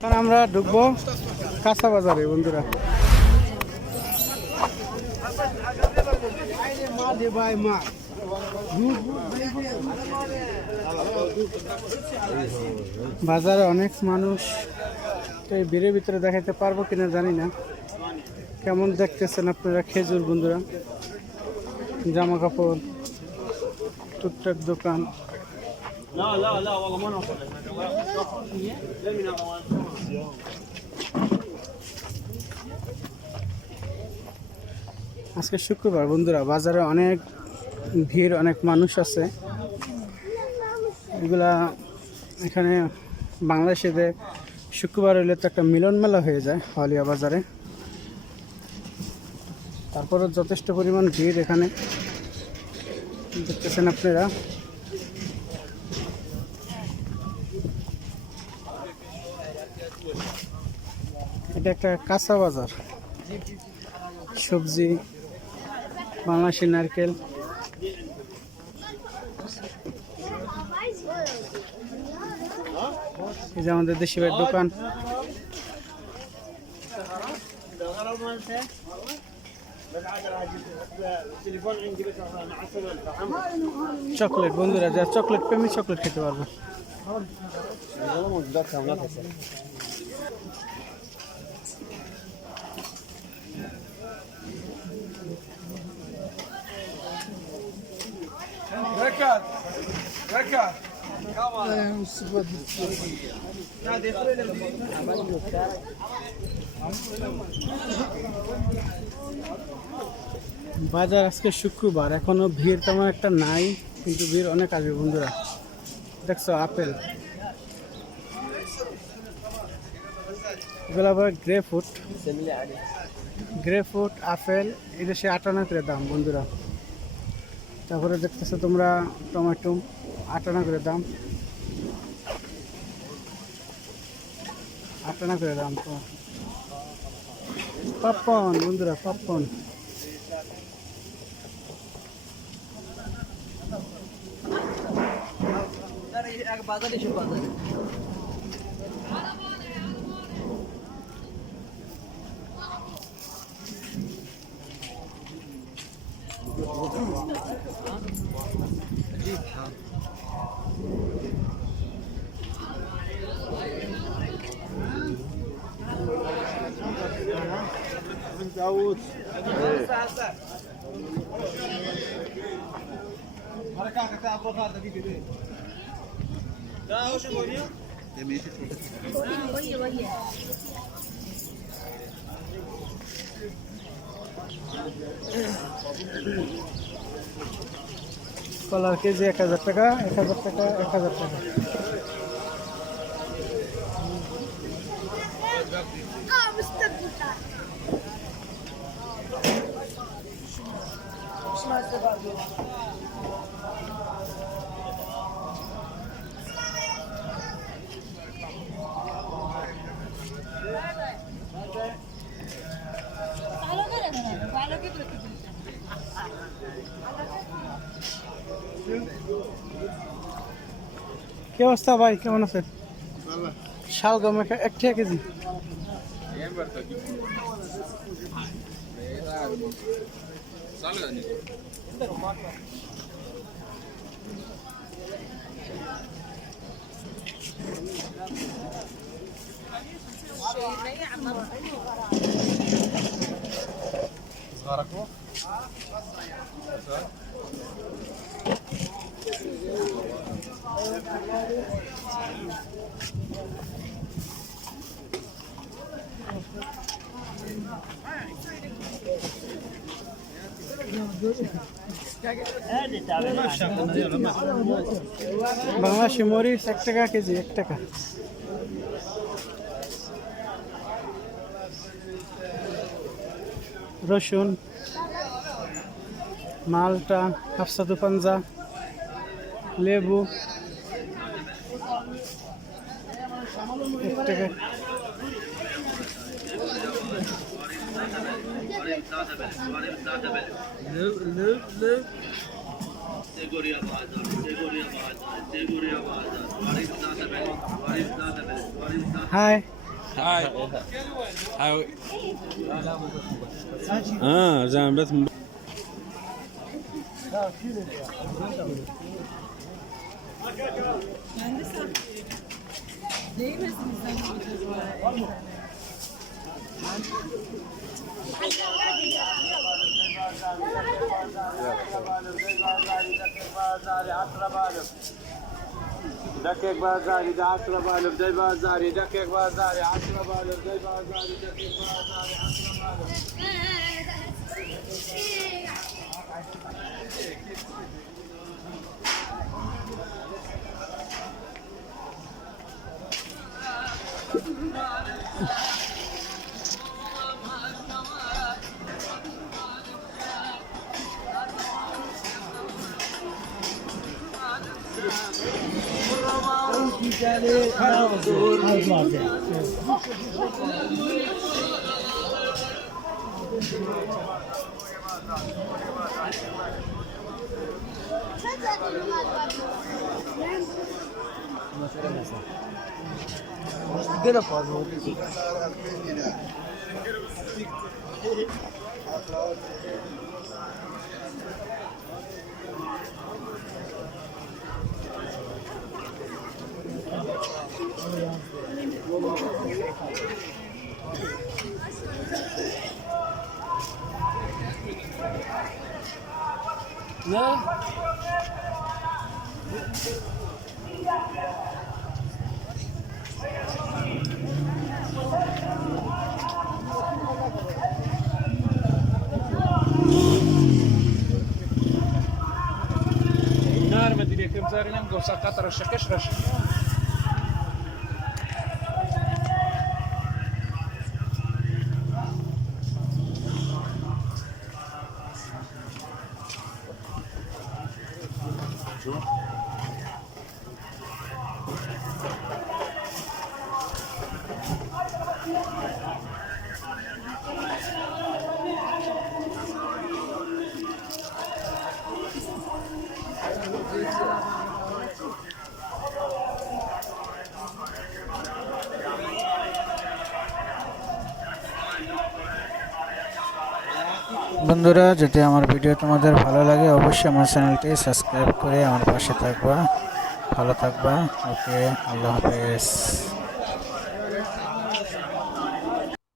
কারণ আমরা ঢুকবো কাঁচা বাজারে বন্ধুরা। বাজারে অনেক মানুষ, তো এই ভিড়ের ভিতরে দেখাতে পারবো কিনা জানি না। কেমন দেখতেছেন আপনারা খেজুর বন্ধুরা, জামা কাপড়, টুকটাক দোকান। আজকে শুক্রবার বন্ধুরা, বাজারে অনেক ভিড়, অনেক মানুষ আছে। এগুলা এখানে বাংলাদেশে শুক্রবার হইলে তো একটা মিলন মেলা হয়ে যায় হাওলিয়া বাজারে। তারপরে যথেষ্ট পরিমাণ ভিড় এখানে দেখতেছেন আপনারা। এটা একটা কাঁচা বাজার, সবজি, বাংলাদেশি নারকেল, এই যে আমাদের দেশি ভাইয়ের দোকান। চকলেট বন্ধুরা, যা চকলেট প্রেমী চকলেট খেতে পারবে। বাজার আজকে শুক্রবার, এখনো ভিড় তেমন একটা নাই, কিন্তু ভিড় অনেক আসবে বন্ধুরা। দেখছো আপেল, এগুলো আবার গ্রেপফ্রুট, আপেল, এদেশে 58 করে দাম বন্ধুরা। তারপরে দেখতেছো তোমরা টমেটো 58 করে দাম, 58 করে দাম। তো পপকর্ন বন্ধুরা, পপকর্ন داوود بركاك تعب بقى دقيقه دي لا وش بقولي يميتي وي وي কলার কেজি 1000 টাকা, 1000 টাকা, 1000 টাকা। কি অবস্থা ভাই, কেমন আছেন? শালগম 1 টাকা কেজি। বাংলাদেশি মরিচ 1 টাকা কেজি, 1 টাকা। রসুন, মালটা, হাফসাদু পাঞ্জা, লেবু 1 টাকা। হাই هاي زين بس دقيق بازاري ده 10 بالف ده بازاري دقيق بازاري 10 بالف ده بازاري دقيق بازاري 10 بالف لا نار ما ادري كم زاري نم قوس قطر الشكش رش বন্ধুরা, যদি আমার ভিডিও তোমাদের ভালো লাগে অবশ্যই আমার চ্যানেলটি সাবস্ক্রাইব করে আমার পাশে থাকবা। ভালো থাকবা। ওকে, আল্লাহ হাফেজ।